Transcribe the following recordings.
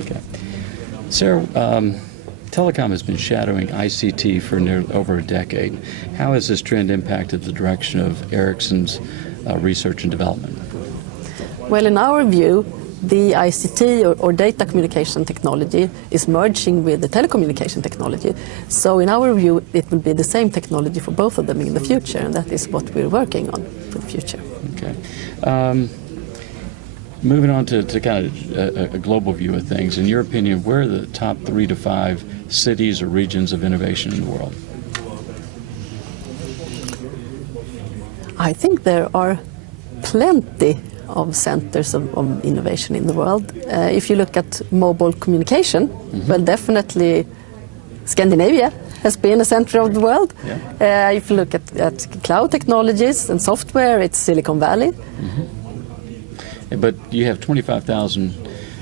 Okay. Sara, telecom has been shadowing ICT for over a decade. How has this trend impacted the direction of Ericsson's research and development? Well, in our view, the ICT or data communication technology is merging with the telecommunication technology. So in our view, it will be the same technology for both of them in the future, and that is what we're working on for the future. Okay. Moving on to kind of a global view of things, in your opinion, where are the top 3 to 5 cities or regions of innovation in the world? I think there are plenty of centers of innovation in the world. If you look at mobile communication, well, definitely Scandinavia has been a center of the world. Yeah. If you look at cloud technologies and software, it's Silicon Valley. But you have 25,000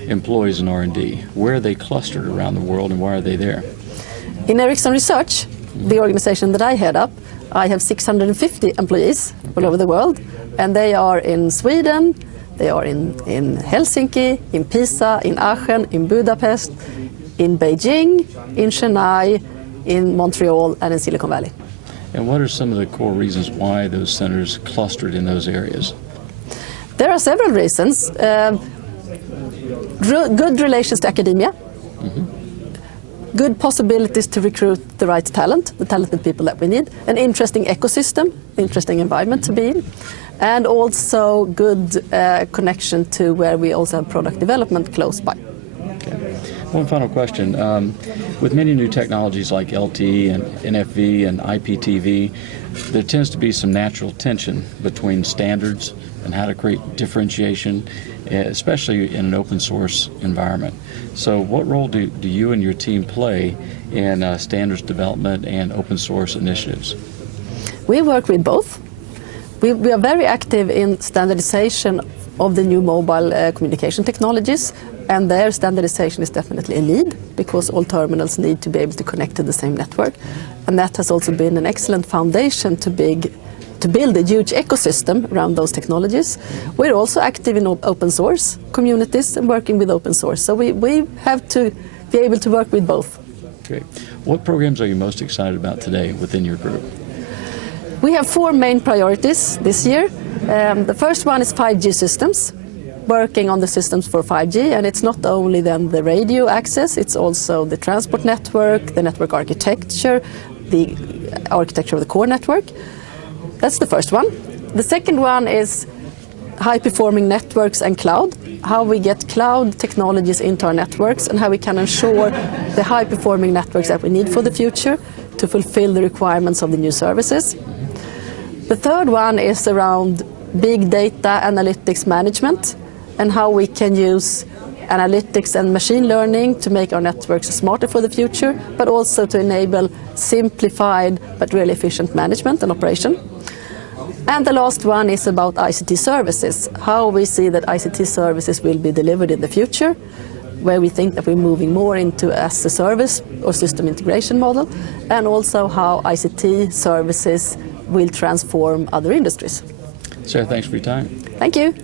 employees in R&D. Where are they clustered around the world, and why are they there? In Ericsson Research, the organization that I head up, I have 650 employees all over the world, and they are in Sweden, they are in Helsinki, in Pisa, in Aachen, in Budapest, in Beijing, in Chennai, in Montreal, and in Silicon Valley. And what are some of the core reasons why those centers clustered in those areas? There are several reasons. Good relations to academia, good possibilities to recruit the right talent, the talented people that we need, an interesting ecosystem, interesting environment to be in, and also good connection to where we also have product development close by. Okay. One final question. With many new technologies like LTE and NFV and IPTV, there tends to be some natural tension between standards and how to create differentiation, especially in an open source environment. So what role do you and your team play in standards development and open source initiatives? We work with both. We are very active in standardization of the new mobile communication technologies, and their standardization is definitely a need because all terminals need to be able to connect to the same network. And that has also been an excellent foundation to build a huge ecosystem around those technologies. We're also active in open source communities and working with open source. So we have to be able to work with both. Great. What programs are you most excited about today within your group? We have 4 main priorities this year. The first one is 5G systems, working on the systems for 5G, and it's not only then the radio access, it's also the transport network, the network architecture, the architecture of the core network. That's the first one. The second one is high-performing networks and cloud, how we get cloud technologies into our networks and how we can ensure the high-performing networks that we need for the future to fulfill the requirements of the new services. The third one is around big data analytics management and how we can use analytics and machine learning to make our networks smarter for the future, but also to enable simplified but really efficient management and operation. And the last one is about ICT services, how we see that ICT services will be delivered in the future, where we think that we're moving more into as a service or system integration model, and also how ICT services will transform other industries. Sara, thanks for your time. Thank you.